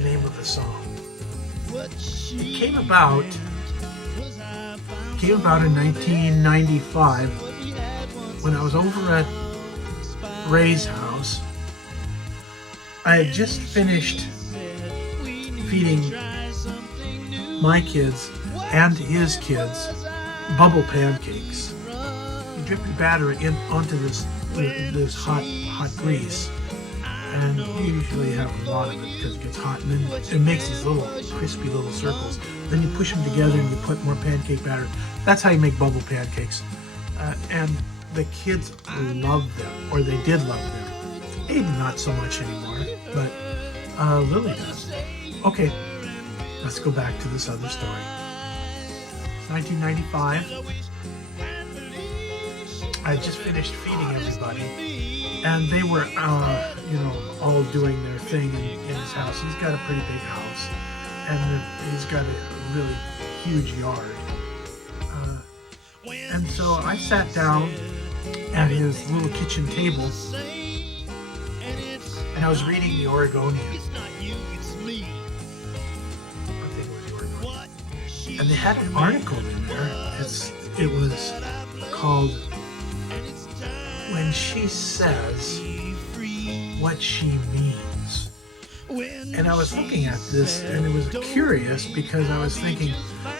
the name of the song. It came about in 1995 when I was over at Ray's house. I had just finished feeding my kids and his kids bubble pancakes. You drip your batter onto this hot grease, and you usually have a lot of it because it gets hot, and then it makes these little crispy little circles. Then you push them together and you put more pancake batter. That's how you make bubble pancakes. And the kids love them, or they did love them. Aiden not so much anymore, but Lily does. Okay, let's go back to this other story. 1995. I just finished feeding everybody, and they were, all doing their thing in his house. He's got a pretty big house, and he's got a really huge yard. And so I sat down at his little kitchen table, and I was reading the Oregonian. And they had an article in there. It was called "When She Says What She Means." And I was looking at this, and it was curious because I was thinking,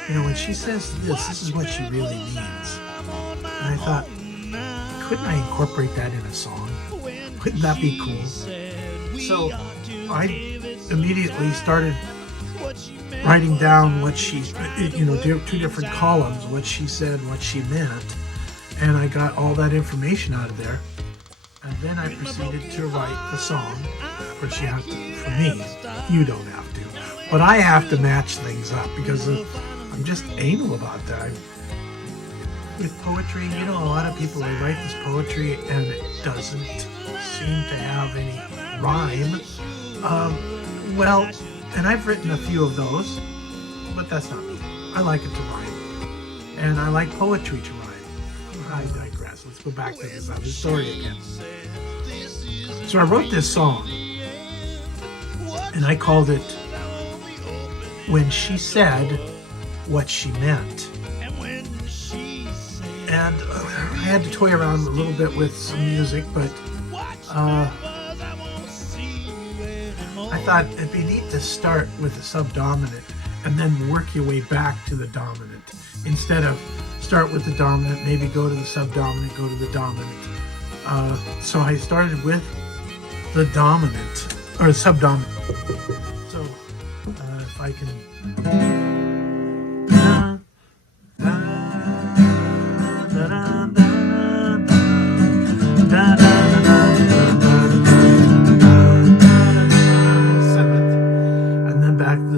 when she says this is what she really means. And I thought, couldn't I incorporate that in a song? Wouldn't that be cool? So I immediately started writing down what she, two different columns, what she said, what she meant, and I got all that information out of there. And then I proceeded to write the song. Of course, you have to, for me, you don't have to, but I have to match things up because I'm just anal about that. With poetry, a lot of people, they write this poetry and it doesn't seem to have any rhyme. And I've written a few of those, but that's not me. I like it to rhyme, and I like poetry to rhyme. I digress. Let's go back to this other story again. So I wrote this song, and I called it "When She Said What She Meant." And I had to toy around a little bit with some music, but I thought it'd be neat to start with the subdominant and then work your way back to the dominant. Instead of start with the dominant, maybe go to the subdominant, go to the dominant. So I started with the dominant, or subdominant. So if I can...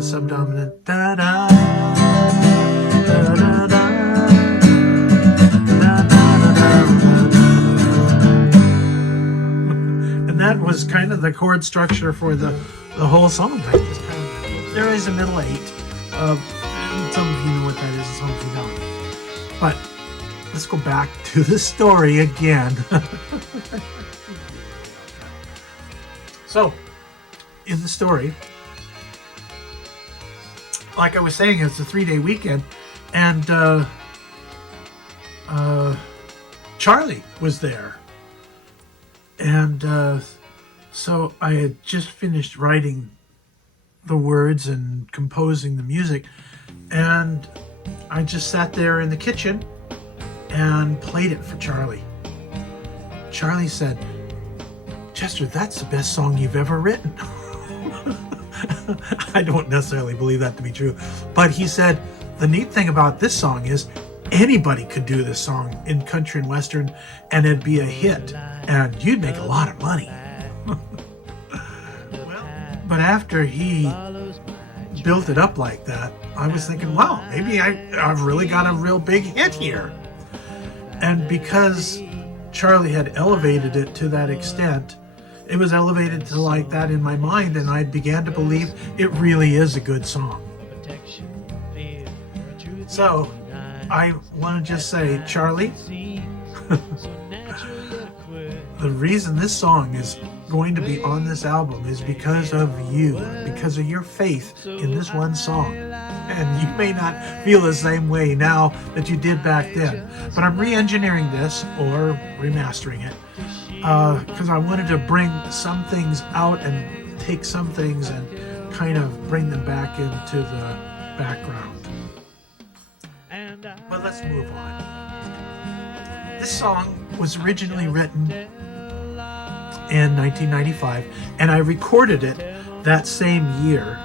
subdominant, da da, da da da, and that was kind of the chord structure for the whole song. There is a middle eight. Some of you know what that is, and some of you don't. But let's go back to the story again. So, in the story, like I was saying, it's a 3-day weekend, and Charlie was there. And so I had just finished writing the words and composing the music, and I just sat there in the kitchen and played it for Charlie. Charlie said, "Chester, that's the best song you've ever written." I don't necessarily believe that to be true, but he said the neat thing about this song is anybody could do this song in country and western and it'd be a hit and you'd make a lot of money. But after he built it up like that, I was thinking, wow, maybe I've really got a real big hit here. And because Charlie had elevated it to that extent, it was elevated to like that in my mind, and I began to believe it really is a good song. So I want to just say, Charlie, the reason this song is going to be on this album is because of you, because of your faith in this one song. And you may not feel the same way now that you did back then, but I'm re-engineering this or remastering it because I wanted to bring some things out and take some things and kind of bring them back into the background. But let's move on. This song was originally written in 1995, and I recorded it that same year,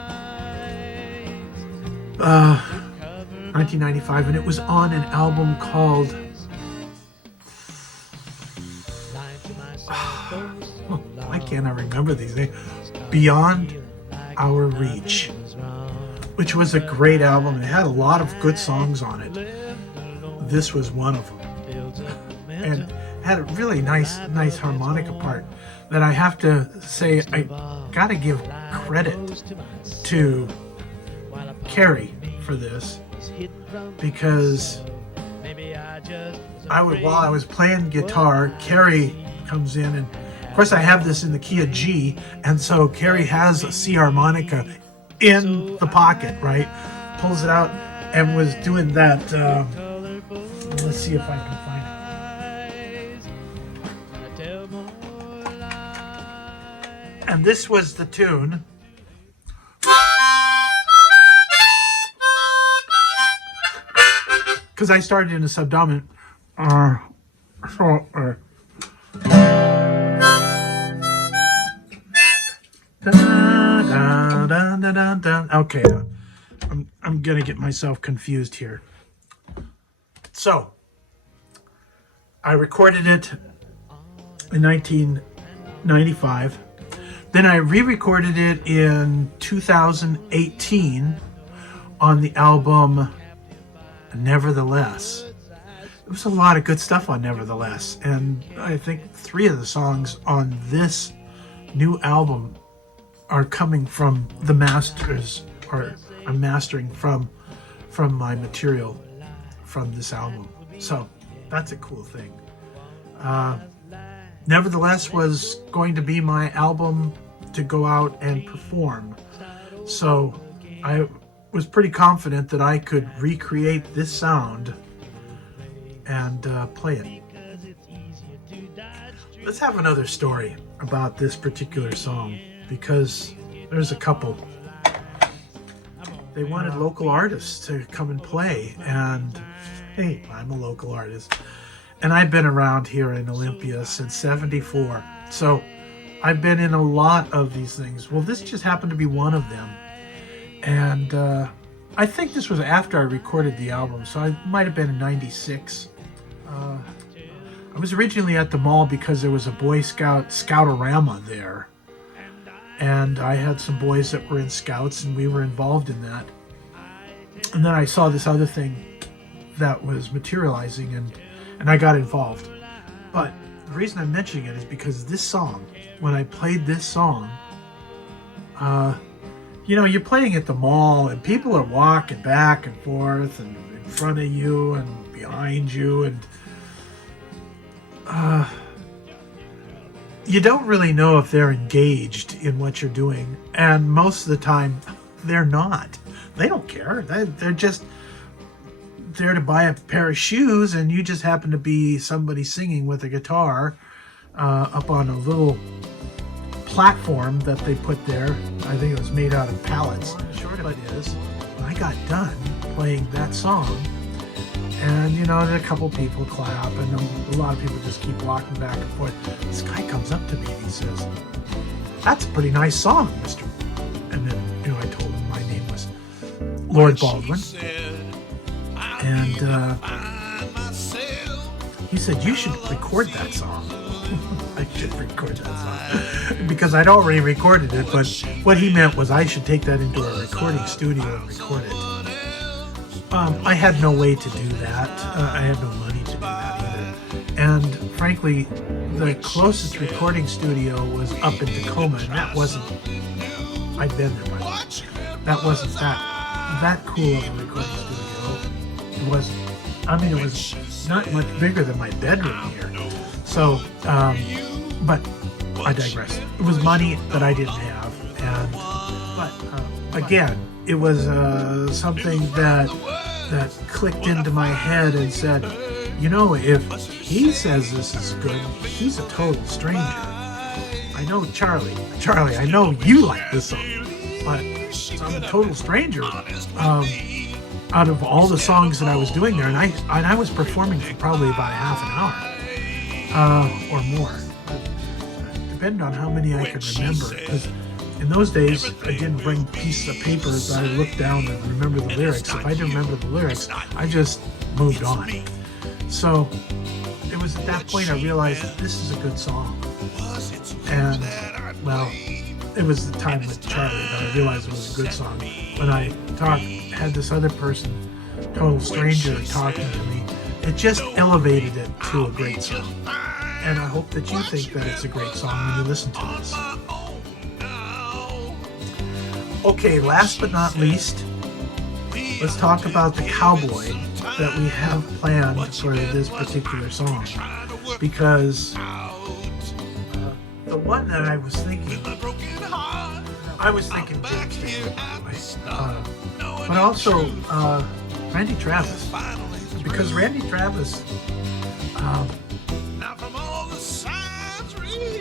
1995, and it was on an album called why can't I remember these names? Beyond Our Reach, which was a great album. It had a lot of good songs on it. This was one of them, and had a really nice harmonica part that I have to say I gotta give credit to Carrie for this, because while I was playing guitar, Carrie comes in, and of course I have this in the key of G, and so Carrie has a C harmonica in the pocket, right? Pulls it out and was doing that. Let's see if I can find it. And this was the tune. Because I started in a subdominant. Okay, I'm gonna get myself confused here. So, I recorded it in 1995. Then I re-recorded it in 2018 on the album Nevertheless. There was a lot of good stuff on Nevertheless, and I think 3 of the songs on this new album are coming from the masters, or I'm mastering from my material from this album. So that's a cool thing. Nevertheless was going to be my album to go out and perform. So I was pretty confident that I could recreate this sound and play it. Let's have another story about this particular song, because there's a couple. They wanted local artists to come and play, and hey, I'm a local artist. And I've been around here in Olympia since '74. So I've been in a lot of these things. Well, this just happened to be one of them. And I think this was after I recorded the album, so it might have been in '96. I was originally at the mall because there was a Boy Scout Scoutorama there. And I had some boys that were in Scouts, and we were involved in that. And then I saw this other thing that was materializing, and I got involved. But the reason I'm mentioning it is because this song, when I played this song, you're playing at the mall, and people are walking back and forth, and in front of you and behind you, and you don't really know if they're engaged in what you're doing, and most of the time they're not. They don't care. They're just there to buy a pair of shoes, and you just happen to be somebody singing with a guitar up on a little platform that they put there. I think it was made out of pallets. Short of it is, when I got done playing that song, and a couple people clap, and a lot of people just keep walking back and forth. This guy comes up to me and he says, "That's a pretty nice song, Mr." And then I told him my name was Lord Baldwin, and he said, "You should record that song." I should record that song because I'd already recorded it, but what he meant was I should take that into a recording studio and record it. I had no way to do that. I had no money to do that either. And frankly, the closest recording studio was up in Tacoma, and that wasn't, I'd been there by then. That wasn't that cool of a recording studio. It wasn't. It was not much bigger than my bedroom here. So, but I digress. It was money that I didn't have, and but again, it was something that clicked into my head and said, you know, if he says this is good, he's a total stranger. I know Charlie, I know you like this song, but I'm a total stranger. Out of all the songs that I was doing there, and I was performing for probably about half an hour or more, depending on how many I could remember. Because in those days, I didn't bring pieces of paper that I looked down and remember the lyrics. If I didn't remember the lyrics, I just moved on. So it was at that point I realized that this is a good song. And, well, it was the time with Charlie that I realized it was a good song. When I had this other person, total stranger, talking to me, it just elevated it to a great song. And I hope that you think that it's a great song when you listen to this. Okay, last but not least, let's talk about the cowboy that we have planned for this particular song. Because the one that I was thinking James Taylor, but also Randy Travis, because Randy Travis,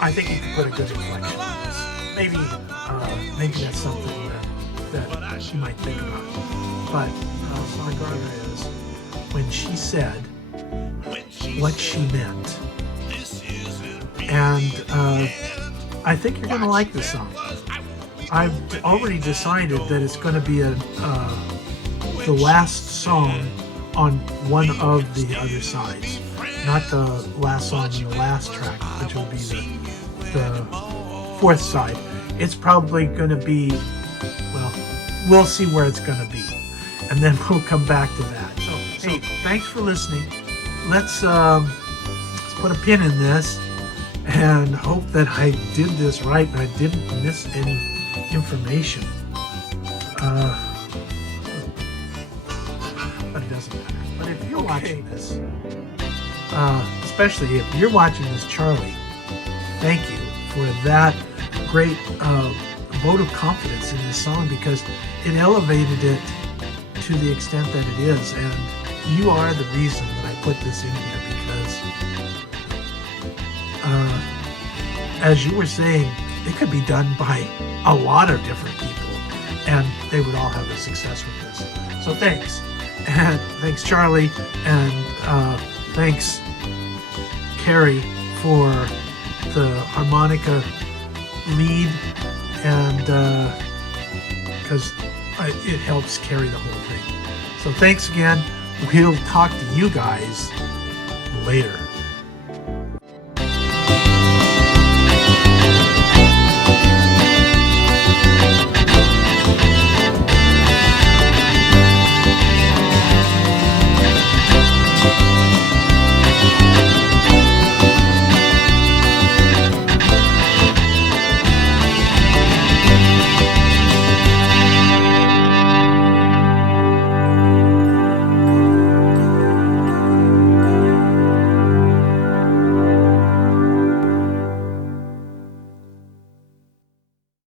I think he could put a good inflection on this. Maybe that's something that you might think about. But my daughter is, when she said what she meant, and I think you're going to like this song. I've already decided that it's going to be the last song on one of the other sides, not the last song in the last track, which will be the fourth side. It's probably going to be, well, we'll see where it's going to be, and then we'll come back to that. So hey, thanks for listening. Let's put a pin in this and hope that I did this right and I didn't miss any information. But it doesn't matter. But if you're watching this, especially if you're watching this, Charlie, thank you for that great vote of confidence in this song, because it elevated it to the extent that it is, and you are the reason that I put this in here, because as you were saying, it could be done by a lot of different people and they would all have a success with this. So thanks. And thanks, Charlie, and thanks, Carrie, for the harmonica lead, and because it helps carry the whole thing. So thanks again. We'll talk to you guys later.